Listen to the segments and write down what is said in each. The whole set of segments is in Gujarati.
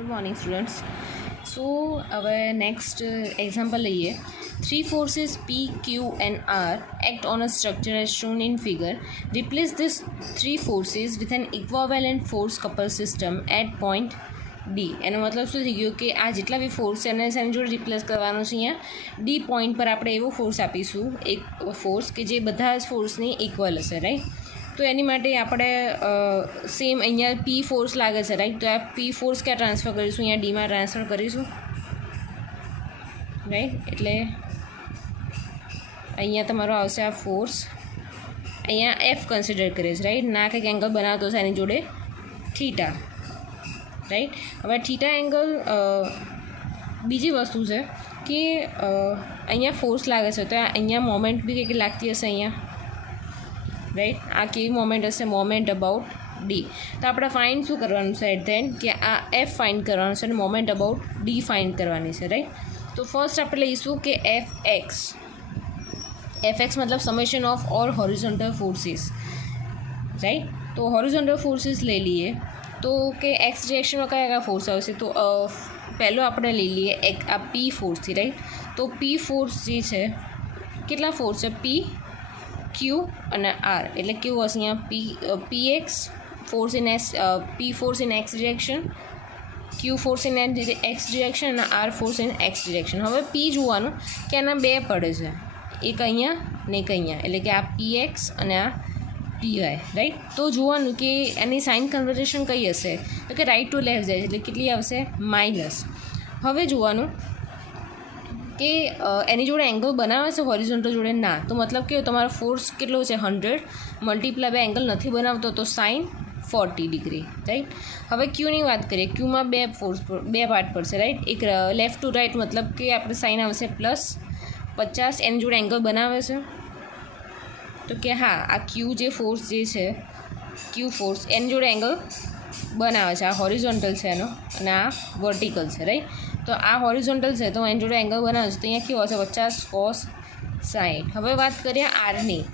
Good morning, students. So, our next example is 3 forces P, Q, and R act on a structure as shown in figure. Replace these 3 forces with an equivalent force couple system at point D. એનો મતલબ શું થઈ ગયો કે આ જેટલા બી ફોર્સ છે એને એની જોડે રિપ્લેસ કરવાનો છે. અહીંયા ડી પોઈન્ટ પર આપણે એવો ફોર્સ આપીશું, એક ફોર્સ કે જે બધા જ ફોર્સની ઇક્વલ હશે, રાઈટ. તો એની માટે આપણે સેમ અહીંયા પી ફોર્સ લાગે છે, રાઈટ. તો આ પી ફોર્સ ક્યાં ટ્રાન્સફર કરીશું? અહીંયા ડીમાં ટ્રાન્સફર કરીશું, રાઈટ. એટલે અહીંયા તમારો આવશે આ ફોર્સ, અહીંયા એફ કન્સિડર કરીએ છીએ, રાઈટ. ના કંઈક એંગલ બનાવતો છે એની જોડે થીટા, રાઈટ. હવે થીટા એંગલ બીજી વસ્તુ છે કે અહીંયા ફોર્સ લાગે છે તો અહીંયા મોમેન્ટ બી કંઈક લાગતી હશે અહીંયા, રાઈટ. આ કેવી મોમેન્ટ હશે? Moment about D. તો આપણે ફાઇન્ડ શું કરવાનું છે એટ ધ એન્ડ? કે આ એફ ફાઇન્ડ કરવાનું છે અને મોમેન્ટ અબાઉટ ડી ફાઇન્ડ કરવાની છે, રાઈટ. તો ફર્સ્ટ આપણે લઈશું કે એફ એક્સ મતલબ summation of all horizontal forces, right. તો હોરિઝોન્ટલ ફોર્સીસ લઈ લઈએ તો કે એક્સ ડિરેક્શનમાં કયા કયા ફોર્સ આવશે? તો પહેલો આપણે લઈ લઈએ આ પી ફોર્સથી, રાઈટ. તો પી ફોર્સ જે છે, કેટલા ફોર્સ છે? પી, ક્યુ અને આર. એટલે કેવું હશે અહીંયા? P X force in S, P force in X direction, Q force in X direction અને R force in X direction. હવે પી જોવાનું કે આના બે પડે છે, એક અહીંયા ને એક અહીંયા, એટલે કે આ પી એક્સ અને આ પી વાય, રાઈટ. તો જોવાનું કે એની સાઇન કન્વર્ઝેશન કઈ હશે? તો કે રાઈટ ટુ લેફ્ટ જાય એટલે કેટલી આવશે? માઇનસ. હવે જોવાનું કે એની જોડે એંગલ બનાવે છે હોરિઝોન્ટલ જોડે? ના. તો મતલબ કે તમારો ફોર્સ કેટલો છે? 100 મલ્ટીપ્લાય બે એંગલ નથી બનાવતો તો સાઇન 40 ડિગ્રી, રાઈટ. હવે ક્યુની વાત કરીએ. ક્યુમાં બે પાર્ટ પડશે, રાઈટ. એક લેફ્ટ ટુ રાઈટ, મતલબ કે આપણે સાઇન આવશે +50. એની જોડે એંગલ બનાવે છે તો કે હા, આ ક્યુ જે ફોર્સ જે છે, ક્યુ ફોર્સ એની જોડે એંગલ બનાવે છે. આ હોરિઝોન્ટલ છે એનો અને આ વર્ટિકલ છે, રાઈટ. તો આ હોરિઝોન્ટલ છે તો એની જોડે એંગલ બનાવે છે તો અહીંયા કેવું હશે? 50 cos 60. હવે વાત કરીએ આરની.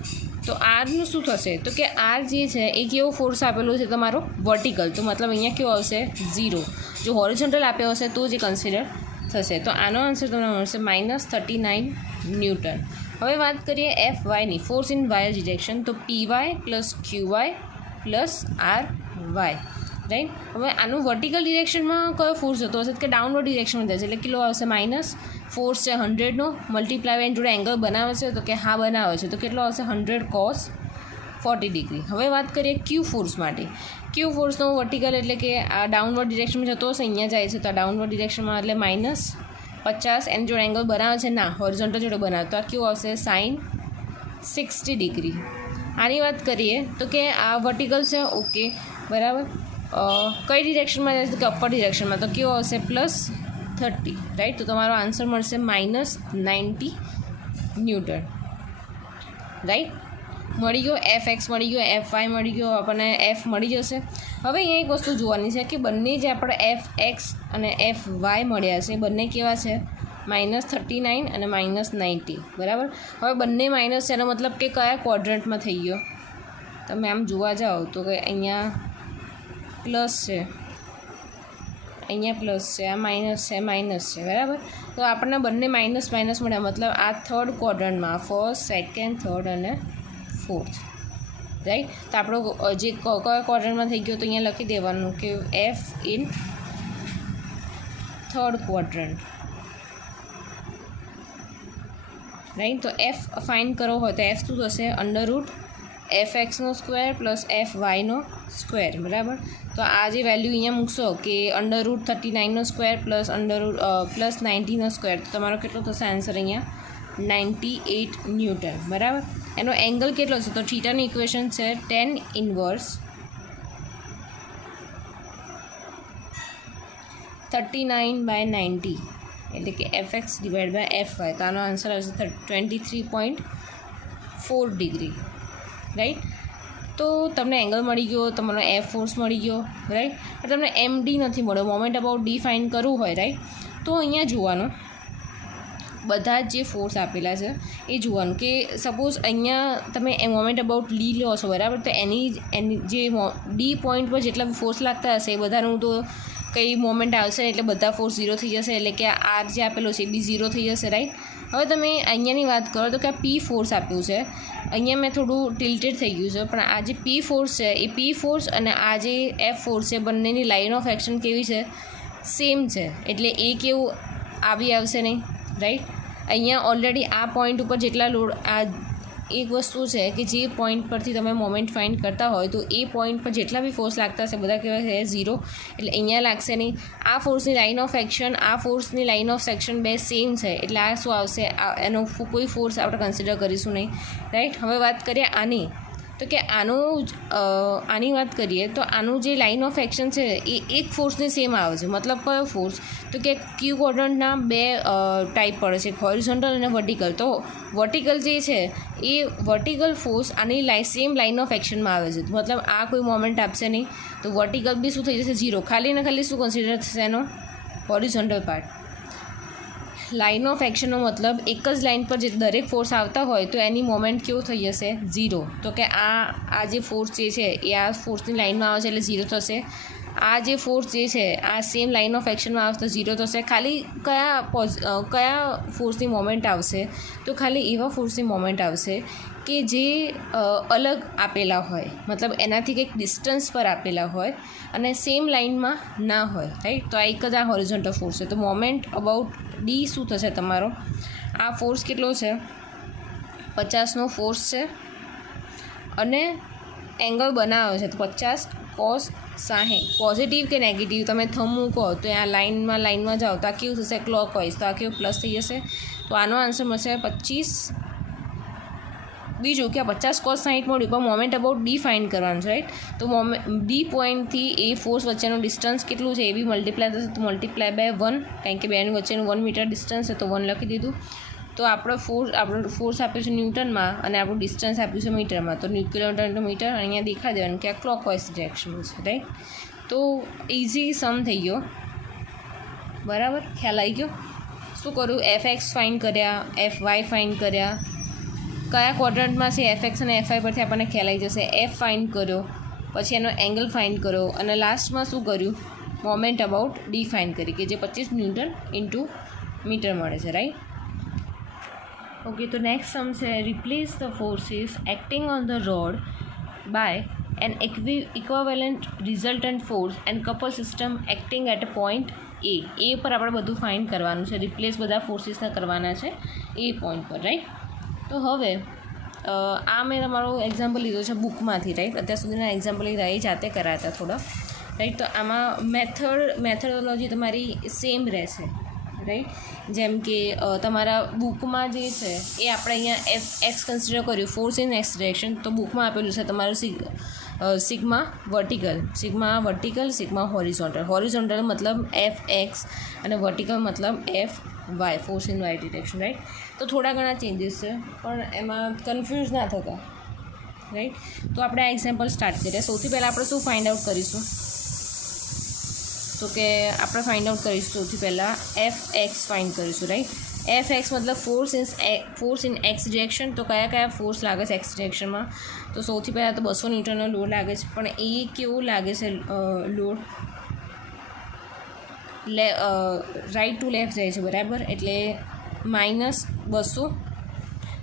તો આરનું શું થશે? તો કે આર જે છે એ કેવો ફોર્સ આપેલો છે તમારો? વર્ટિકલ. તો મતલબ અહીંયા કેવો આવશે? 0. જો હોરિઝોન્ટલ આપ્યો હશે તો જ કન્સિડર થશે. તો આનો આન્સર તમને મળશે -39 ન્યૂટન. હવે વાત કરીએ એફ વાયની, ફોર્સ ઇન વાય ડિરેક્શન. તો P Y plus Q Y plus R Y, right. હવે આનું વર્ટિકલ ડિરેક્શનમાં કયો ફોર્સ જતો હશે? કે ડાઉનવર્ડ ડિરેક્શનમાં જશે એટલે કેટલો આવશે? માઇનસ. ફોર્સ છે 100નો, મલ્ટીપ્લાય એની જોડે એંગલ બનાવે છે તો કે હા બનાવે છે તો કેટલો આવશે? 100 cos 40 ડિગ્રી. હવે વાત કરીએ ક્યુ ફોર્સ માટે. ક્યુ ફોર્સનો વર્ટિકલ એટલે કે આ ડાઉનવર્ડ ડિરેક્શનમાં જતો હશે, અહીંયા જાય છે તો આ ડાઉનવર્ડ ડિરેક્શનમાં એટલે -50. એની જોડે એંગલ બનાવે છે? ના, હોરિઝોન્ટલ જોડે બનાવે તો આ કેવું આવશે? Sine 60 degree. આની વાત કરીએ તો કે આ વર્ટિકલ છે, ઓકે, બરાબર. કઈ ડિરેક્શનમાં જાય છે? કે અપર ડિરેક્શનમાં. તો કેવો આવશે? +30, રાઈટ. તો તમારો આન્સર મળશે -90 ન્યૂટન, રાઈટ. મળી ગયો એફ એક્સ, મળી ગયો એફ વાય, મળી ગયો આપણને એફ મળી જશે. હવે અહીંયા એક વસ્તુ જોવાની છે કે બંને જે આપણે એફ એક્સ અને એફ વાય મળ્યા છે બંને કેવા છે? -39 અને -90, બરાબર. હવે બંને માઇનસ છે એનો મતલબ કે કયા ક્વોડ્રન્ટમાં થઈ ગયો? તમે આમ જોવા જાઓ તો કે અહીંયા પ્લસ છે, અહીંયા પ્લસ છે, આ માઇનસ છે, માઇનસ છે, બરાબર. તો આપણને બંને માઇનસ મળ્યા, મતલબ આ થર્ડ ક્વોડ્રન્ટમાં, ફર્સ્ટ, સેકન્ડ, થર્ડ અને ફોર્થ, રાઈટ. તો આપણો જે કયા ક્વોડ્રન્ટમાં થઈ ગયો તો અહીંયા લખી દેવાનું કે F in third quadrant, right. તો એફ ફાઇન્ડ કરવો હોય તો એફ શું થશે? √f(x)² પ્લસ f(y)² બરાબર. તો આ જે વેલ્યુ અહીંયા મૂકશો કે √39² પ્લસ +90², તો તમારો કેટલો થશે આન્સર? અહીંયા 98 ન્યૂટન, બરાબર. એનો એંગલ કેટલો છે? તો થીટાની ઇક્વેશન છે tan ઇન્વર્સ 39/90 એટલે કે fx / fy. તો આનો આન્સર આવશે 23.4 ડિગ્રી, રાઈટ. તો તમને એંગલ મળી ગયો, તમારો એફ ફોર્સ મળી ગયો, રાઈટ. પણ તમને MD નથી મળ્યો, મોમેન્ટ અબાઉટ ડી ફાઇન્ડ કરવું હોય, રાઈટ. તો અહીંયા જોવાનું બધા જ જે ફોર્સ આપેલા છે એ જોવાનું કે સપોઝ અહીંયા તમે મોમેન્ટ અબાઉટ ડી લો છો, બરાબર. તો એની જે ડી પોઈન્ટ પર જેટલા ફોર્સ લાગતા હશે એ બધાનું તો કંઈ મોમેન્ટ આવશે એટલે બધા ફોર્સ 0 થઈ જશે, એટલે કે આર જે આપેલો છે એ બી 0 થઈ જશે, રાઈટ. હવે તમે અહીંયાની વાત કરો તો કે આ પી ફોર્સ આપ્યું છે, અહીંયા મેં થોડું ટિલ્ટેડ થઈ ગયું છે, પણ આ જે પી ફોર્સ છે એ પી ફોર્સ અને આ જે એફ ફોર્સ છે બંનેની લાઇન ઓફ એક્શન કેવી છે, સેમ છે, એટલે એ કેવું આવી આવશે નહીં, રાઈટ. અહીંયા ઓલરેડી આ પોઈન્ટ ઉપર જેટલા લોડ, આ એક વસ્તુ છે કે જે પોઈન્ટ પરથી તમે મોમેન્ટ ફાઇન્ડ કરતા હોય તો એ પોઈન્ટ પર જેટલા બી ફોર્સ લાગતા હશે બધા કેવા છે 0, એટલે અહીંયા લાગશે નહીં. આ ફોર્સની લાઇન ઓફ એક્શન, આ ફોર્સની લાઇન ઓફ સેક્શન બે સેમ છે, એટલે આ શું આવશે, એનો કોઈ ફોર્સ આપણે કન્સિડર કરીશું નહીં, રાઈટ. હવે વાત કરીએ આની, તો કે આની વાત કરીએ તો આનું જે લાઇન ઓફ એક્શન છે એ એક ફોર્સની સેમ આવે છે, મતલબ કયો ફોર્સ, તો કે ક્યુ ક્વોડ્રન્ટના બે ટાઈપ પડે છે, હોરિઝોન્ટલ અને વર્ટિકલ. તો વર્ટિકલ જે છે એ વર્ટિકલ ફોર્સ આની સેમ લાઇન ઓફ એક્શનમાં આવે છે, મતલબ આ કોઈ મોમેન્ટ આપશે નહીં, તો વર્ટિકલ બી શું થઈ જશે 0, ખાલી ને ખાલી શું કન્સિડર થશે એનો હોરિઝોન્ટલ પાર્ટ. લાઇન ઓફ એક્શનનો મતલબ એક જ લાઇન પર જે દરેક ફોર્સ આવતા હોય તો એની મોમેન્ટ કેવું થઈ જશે 0, તો કે આ જે ફોર્સ જે છે એ આ ફોર્સની લાઇનમાં આવે છે એટલે 0 થશે. આ જે ફોર્સ જે છે આ સેમ લાઇન ઓફ એક્શનમાં આવશે તો 0 થશે. ખાલી કયા ફોર્સની મોમેન્ટ આવશે, તો ખાલી એવા ફોર્સની મોમેન્ટ આવશે કે જે અલગ આપેલા હોય, મતલબ એનાથી કંઈક ડિસ્ટન્સ પર આપેલા હોય અને સેમ લાઇનમાં ના હોય, રાઈટ. તો આ એક જ આ હોરિઝોન્ટલ ફોર્સ છે. તો મોમેન્ટ અબાઉટ ડી શું થશે તમારો, આ ફોર્સ કેટલો છે 50નો ફોર્સ છે અને એંગલ બનાવ્યો છે તો 50 cos 60, પોઝિટિવ કે નેગેટિવ તમે થંબ મૂકો તો આ લાઇનમાં જાઓ તો આ કેવું થશે ક્લોકવાઇઝ, તો આ કેવું પ્લસ થઈ જશે. તો આનો આન્સર મળશે 25. બીજું કે આ 50 cos 60 મળ્યું, પણ મોમેન્ટ અબાઉટ ડી ફાઇન્ડ કરવાનું છે, રાઈટ. તો ડી પોઈન્ટથી એ ફોર્સ વચ્ચેનું ડિસ્ટન્સ કેટલું છે એ બી મલ્ટીપ્લાય થશે, તો મલ્ટીપ્લાય બાય 1, કારણ કે બેની વચ્ચેનું 1 મીટર ડિસ્ટન્સ છે તો 1 લખી દીધું. તો આપણો ફોર્સ આપ્યું છે ન્યૂટનમાં અને આપણું ડિસ્ટન્સ આપ્યું છે મીટરમાં, તો કિલોમીટર ઇન્ટુ મીટર, અહીંયા દેખાઈ દેવાનું કે આ ક્લોકવાઇઝ ડિરેક્શનમાં છે, રાઈટ. તો ઇઝી સમ થઈ ગયો, બરાબર, ખ્યાલ આવી ગયો. શું કરું, FX ફાઇન્ડ કર્યા, FY ફાઇન્ડ કર્યા, કયા ક્વોડ્રન્ટમાં છે FX અને FY પરથી આપણને ખ્યાલ આવી જશે. F ફાઇન્ડ કર્યો, પછી એનો એંગલ ફાઇન્ડ કર્યો અને લાસ્ટમાં શું કર્યું, મોમેન્ટ અબાઉટ ડી ફાઇન્ડ કરી કે જે 25 ન્યૂટન ઇન્ટુ મીટર મળે છે, રાઈટ. ઓકે, તો નેક્સ્ટ સમ છે replace the forces acting on the rod by an equivalent resultant force and couple system acting at a point A પર આપણે બધું ફાઇન્ડ કરવાનું છે, રિપ્લેસ બધા ફોર્સીસના કરવાના છે એ પોઈન્ટ પર, રાઈટ. તો હવે આ મેં તમારું એક્ઝામ્પલ લીધો છે બુકમાંથી, રાઈટ. અત્યાર સુધીના એક્ઝામ્પલ લીધા એ જાતે કરાયા હતા થોડા, રાઈટ. તો આમાં મેથડોલોજી તમારી સેમ રહેશે, રાઈટ. જેમ કે તમારા બુકમાં જે છે એ આપણે અહીંયા એક્સ કન્સિડર કર્યું, ફોર્સ ઇન એક્સ ડિરેક્શન, તો બુકમાં આપેલું છે તમારું સિગ્મા વર્ટિકલ, સિગ્મા હોરિઝોન્ટલ મતલબ FX અને વર્ટિકલ મતલબ FY, force in Y direction, right. તો થોડા ઘણા ચેન્જીસ છે પણ એમાં કન્ફ્યુઝ ના થતા, રાઈટ. તો આપણે આ એક્ઝામ્પલ સ્ટાર્ટ કરીએ. સૌથી પહેલાં આપણે શું ફાઇન્ડ આઉટ કરીશું, તો કે આપણે ફાઇન્ડ આઉટ કરીશું સૌથી પહેલાં FX ફાઇન્ડ કરીશું, રાઈટ. FX મતલબ ફોર્સ ઇન એક્સ ડિરેક્શન. તો કયા ફોર્સ લાગે છે એક્સ ડિરેક્શનમાં, તો સૌથી પહેલાં તો 200 ન્યૂટનનો લોડ લાગે છે, પણ એ કેવું લાગે છે લોડ, રાઈટ ટુ લેફ્ટ જાય છે, બરાબર, એટલે -200.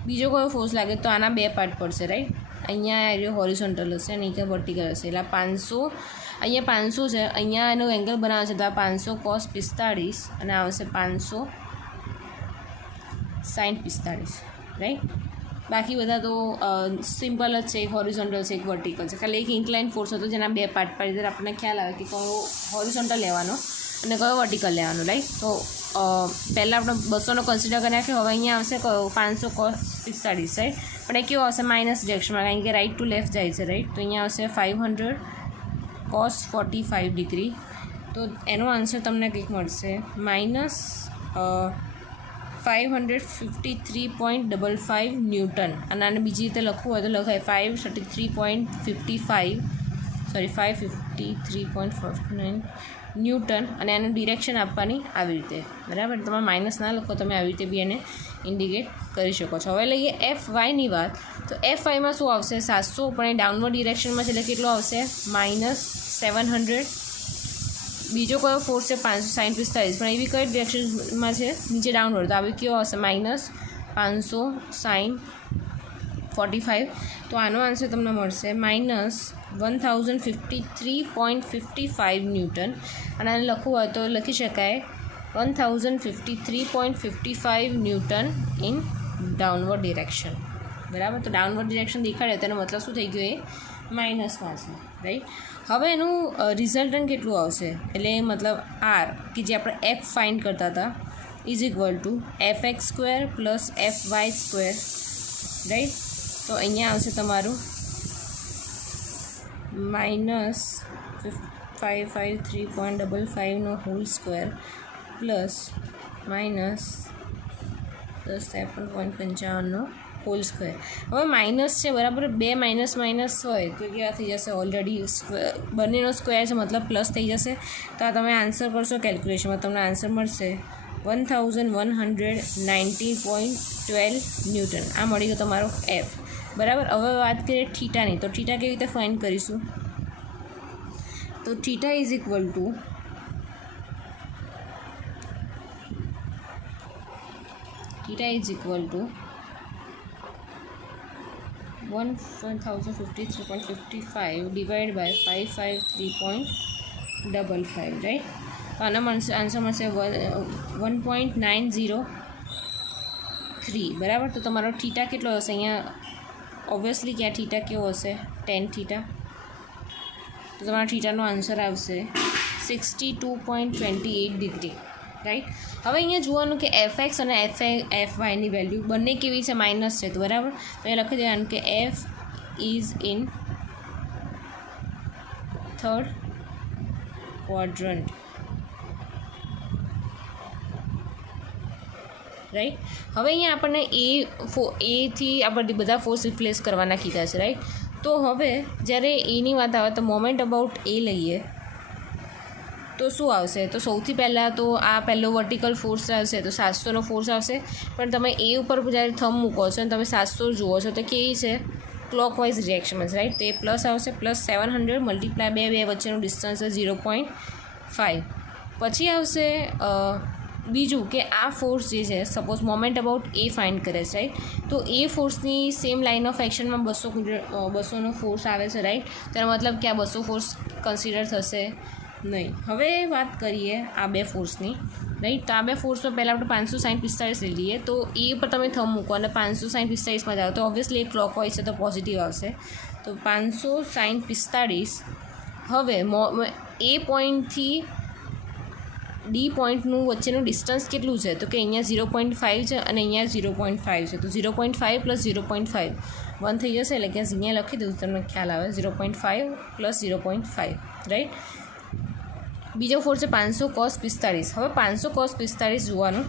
બીજો કયો ફોર્સ લાગે તો આના બે પાર્ટ પડશે, રાઈટ. અહીંયા હોરિઝોન્ટલ હશે અને અહીંયા વર્ટિકલ હશે, એટલે 500, અહીંયા 500 છે, અહીંયા એનો એંગલ બનાવે છે તો આ 500 cos 45 અને આવશે 500 sin 45, રાઈટ. બાકી બધા તો સિમ્પલ જ છે, એક હોરિઝોન્ટલ છે એક વર્ટિકલ છે, ખાલી એક ઇન્ક્લાઇન ફોર્સ હતો જેના બે પાર્ટ પાડી દે આપણને ખ્યાલ આવે કે કયો હોરિઝોન્ટલ લેવાનો અને કયો વર્ટિકલ લેવાનો, રાઈટ. તો પહેલાં આપણે 200નો કન્સિડર કરી નાખ્યો, હવે અહીંયા આવશે કયો 500 cos 45, રાઈટ. પણ એ કેવો આવશે માઇનસ ડિરેક્શનમાં, કારણ કે રાઈટ ટુ લેફ્ટ જાય છે, રાઈટ. તો અહીંયા આવશે 500 cos 45 ડિગ્રી. તો એનો આન્સર તમને કંઈક મળશે -553.55 ન્યૂટન. અને આને બીજી રીતે લખવું હોય તો લખાય 553.59 ન્યૂટન, અને એનું ડિરેક્શન આપવાની આવી રીતે, બરાબર. તમે માઇનસ ના લખો, તમે આવી રીતે બી એને ઇન્ડિકેટ કરી શકો છો. હવે લઈએ FYની વાત, તો FYમાં શું આવશે 700, પણ એ ડાઉનવર્ડ ડિરેક્શનમાં છે એટલે કેટલો આવશે -700. બીજો કયો ફોર્સ છે 545, પણ એવી કઈ ડિરેક્શનમાં છે નીચે ડાઉનવર્ડ, તો આવી કયો હશે -545. તો આનો આન્સર તમને મળશે -1053.55 ન્યૂટન, અને આને લખવું હોય તો લખી શકાય 1053.55 ન્યૂટન ઇન ડાઉનવર્ડ ડિરેક્શન. બરાબર, તો ડાઉનવર્ડ ડિરેક્શન દેખાડે તેનો મતલબ શું થઈ ગયો, એ માઇનસમાં છે, રાઈટ. હવે એનું રિઝલ્ટન્ટ કેટલું આવશે, એટલે મતલબ આર કે જે આપણે એફ ફાઇન્ડ કરતા હતા = fx² + fy², રાઈટ. તો અહીંયા આવશે તમારું -553.55 whole square plus -57.55 whole square. હવે માઇનસ છે, બરાબર, બે માઇનસ હોય તો કેવા થઈ જશે, ઓલરેડી બંનેનો સ્ક્વેર છે મતલબ પ્લસ થઈ જશે. તો આ તમે આન્સર કરશો કેલ્ક્યુલેશનમાં, તમને આન્સર મળશે 1190.12 ન્યૂટન. આ મળી ગયો તમારો એફ. બરાબર. હવે વાત કરીએ થીટાની, તો થીટા કેવી રીતે ફાઇન્ડ કરીશું, તો થીટા = 1053.55 ડિવાઈડ બાય 553.55, રાઈટ. તો આના આન્સર મળશે 1.903. બરાબર. તો તમારો થીટા કેટલો હશે અહીંયા, ઓબ્વિયસલી કે આ થીટા કેવો હશે, tan થીટા. તો તમારા થીટાનો આન્સર આવશે 62.28 ડિગ્રી, રાઈટ. હવે અહીંયા જોવાનું કે fx અને fyની વેલ્યુ બંને કેવી છે, માઇનસ છે, તો બરાબર. તો એ લખી દેવાનું કે f is in third quadrant, right. હવે અહીંયા આપણને એથી આપણે બધા ફોર્સ રિપ્લેસ કરવાના કીધા છે, રાઈટ. તો હવે જ્યારે એની વાત આવે તો મોમેન્ટ અબાઉટ એ લઈએ તો શું આવશે, તો સૌથી પહેલાં તો આ પહેલો વર્ટિકલ ફોર્સ આવશે તો 700નો ફોર્સ આવશે. પણ તમે એ ઉપર જ્યારે થંબ મૂકો છો અને તમે 700 જુઓ છો તો કેવી છે, ક્લોકવાઇઝ ડિરેક્શનમાં છે, રાઈટ. તો એ પ્લસ આવશે, +700 × 2 વચ્ચેનું ડિસ્ટન્સ છે 0.5. પછી આવશે બીજું કે આ ફોર્સ જે છે, suppose moment about A find કરે છે, રાઈટ. તો એ ફોર્સની સેમ લાઇન ઓફ એક્શનમાં 200નો ફોર્સ આવે છે, રાઈટ. તેનો મતલબ કે આ 200 ફોર્સ કન્સિડર થશે નહીં. હવે વાત કરીએ આ બે ફોર્સની, રાઈટ. તો આ બે ફોર્સમાં પહેલાં આપણે 560.45 લઈ લઈએ. તો એ પર તમે થંબ મૂકો અને 560.45માં જાઓ તો ઓબ્વિયસલી એક ક્લોકવાઇઝ છે તો પોઝિટિવ આવશે. તો 560.45. હવે એ પોઈન્ટથી ડી પોઈન્ટનું વચ્ચેનું ડિસ્ટન્સ કેટલું છે, તો કે અહીંયા 0.5 છે અને અહીંયા 0.5 છે. તો 0.5 + 0.5 1 થઈ જશે, એટલે કે અહીંયા લખી દઉં તમને ખ્યાલ આવે, 0.5 + 0.5, રાઈટ. બીજો ફોર્સ છે 500 cos 45. હવે 500 cos 45 જોવાનું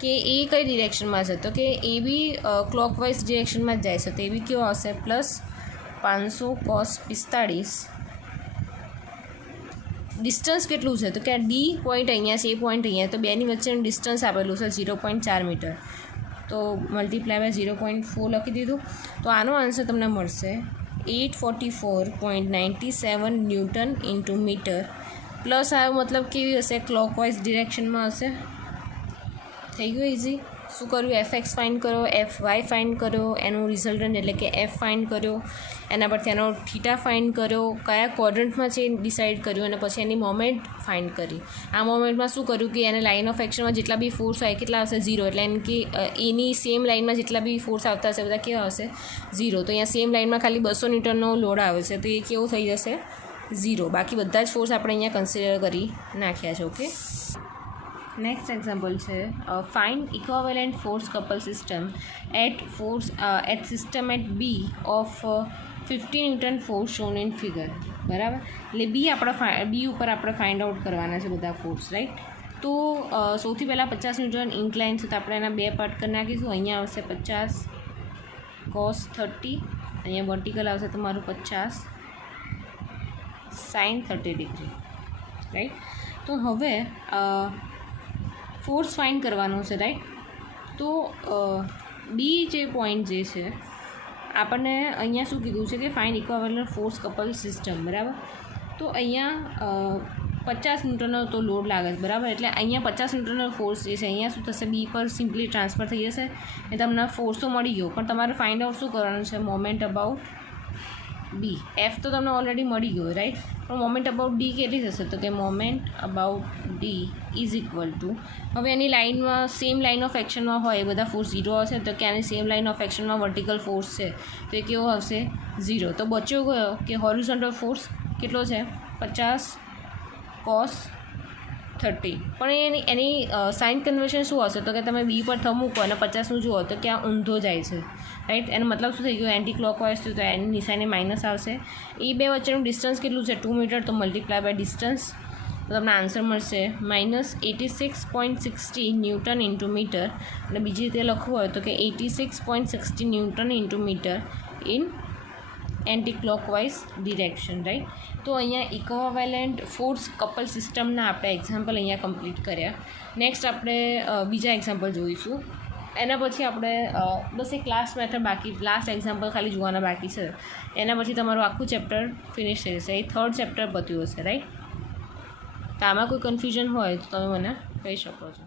કે એ કઈ ડિરેક્શનમાં છે, તો કે એ બી ક્લોકવાઇઝ ડિરેક્શનમાં જ જાય છે. તો એ બી કેવો આવશે, +500 cos 45. ડિસ્ટન્સ કેટલું છે, તો કે આ ડી પોઈન્ટ અહીંયા છે, એ પોઈન્ટ અહીંયા, તો બેની વચ્ચેનું ડિસ્ટન્સ આપેલું છે 0.4 મીટર. તો મલ્ટીપ્લાય બાય 0.4 લખી દીધું. તો આનો આન્સર તમને મળશે 844.97 ન્યૂટન × મીટર. પ્લસ આવ્યો મતલબ કેવી હશે, ક્લોકવાઇઝ ડિરેક્શનમાં હશે. થઈ ગયું ઇઝી. શું કર્યું, fx ફાઇન્ડ કર્યો, fy ફાઇન્ડ કર્યો, એનું રિઝલ્ટન્ટ એટલે કે f ફાઇન્ડ કર્યો, એના પરથી એનો થીટા ફાઇન્ડ કર્યો, કયા ક્વોડ્રન્ટમાં છે ડિસાઇડ કર્યું, અને પછી એની મોમેન્ટ ફાઇન્ડ કરી. આ મોમેન્ટમાં શું કર્યું કે એને લાઇન ઓફ એક્શનમાં જેટલા બી ફોર્સ હોય કેટલા આવશે, 0. એટલે એમ કે એની સેમ લાઇનમાં જેટલા બી ફોર્સ આવતા હશે બધા કેવા હશે, 0. તો અહીંયા સેમ લાઇનમાં ખાલી 200 ન્યૂટનનો લોડ આવે છે, તો એ કેવું થઈ જશે, 0. બાકી બધા જ ફોર્સ આપણે અહીંયા કન્સિડર કરી નાખ્યા છે. ઓકે. નેક્સ્ટ એક્ઝામ્પલ છે find equivalent force couple system at system at B of 50 newton force shown in figure. બરાબર. એટલે બી ઉપર આપણે ફાઇન્ડ આઉટ કરવાના છે બધા ફોર્સ, રાઈટ. તો સૌથી પહેલાં 50 ન્યૂટન ઇન્ક્લાઇન છે, તો આપણે એના બે પાર્ટ કરી નાખીશું. અહીંયા આવશે 50 cos 30, અહીંયા વર્ટિકલ આવશે તમારું 50 sin 30 ડિગ્રી, રાઈટ. તો હવે ફોર્સ ફાઇન્ડ કરવાનો છે, રાઈટ. તો બી જે પોઈન્ટ જે છે આપણને અહીંયા શું કીધું છે કે find equivalent force couple system. બરાબર. તો અહીંયા 50 ન્યૂટનનો તો લોડ લાગે છે, બરાબર. એટલે અહીંયા 50 ન્યૂટનનો ફોર્સ જે છે અહીંયા શું થશે, બી પર સિમ્પલી ટ્રાન્સફર થઈ જશે અને તમને ફોર્સ તો મળી ગયો. પણ તમારે ફાઇન્ડ આઉટ શું કરવાનું છે, મોમેન્ટ અબાઉટ બી. એફ તો તમને ઓલરેડી મળી ગયો, રાઈટ. પણ મોમેન્ટ અબાઉટ ડી કેટલી થશે, તો કે moment about D is equal to, હવે એની લાઇનમાં સેમ લાઇન ઓફ એક્શનમાં હોય એ બધા ફોર્સ 0 હશે, તો કે આની સેમ લાઇન ઓફ એક્શનમાં વર્ટિકલ ફોર્સ છે તો એ કેવો આવશે, 0. તો બચ્યો ગયો કે હોરિઝોન્ટલ ફોર્સ કેટલો છે, 50 cos 30. પણ એની સાઇન કન્વેન્શન શું હશે, તો કે તમે બી પર થંબ મૂકો અને 50નું જુઓ તો ક્યાં ઊંધો જાય છે, રાઈટ. એનો મતલબ શું થઈ ગયું, એન્ટી ક્લોકવાઇઝ થયું, તો એની નિશાની માઇનસ આવશે. એ બે વચ્ચેનું ડિસ્ટન્સ કેટલું છે, 2 મીટર, તો મલ્ટીપ્લાય બાય ડિસ્ટન્સ, તો તમને આન્સર મળશે -86.60 ન્યૂટન ઇન્ટુ મીટર. અને બીજી રીતે લખવું હોય તો કે 86.60 newton into metre in anti clockwise direction, right. તો અહીંયા ઇક્વિવેલન્ટ ફોર્સ કપલ સિસ્ટમના આપણે એક્ઝામ્પલ અહીંયા કમ્પ્લીટ કર્યા. નેક્સ્ટ આપણે બીજા એક્ઝામ્પલ જોઈશું. એના પછી આપણે બસ એક લાસ્ટ મેથડ બાકી, લાસ્ટ એક્ઝામ્પલ ખાલી જોવાના બાકી છે. એના પછી તમારું આખું ચેપ્ટર ફિનિશ થઈ જશે. એ 3rd ચેપ્ટર પત્યું હશે, રાઈટ. તો આમાં કોઈ કન્ફ્યુઝન હોય તો તમે મને કહી શકો છો.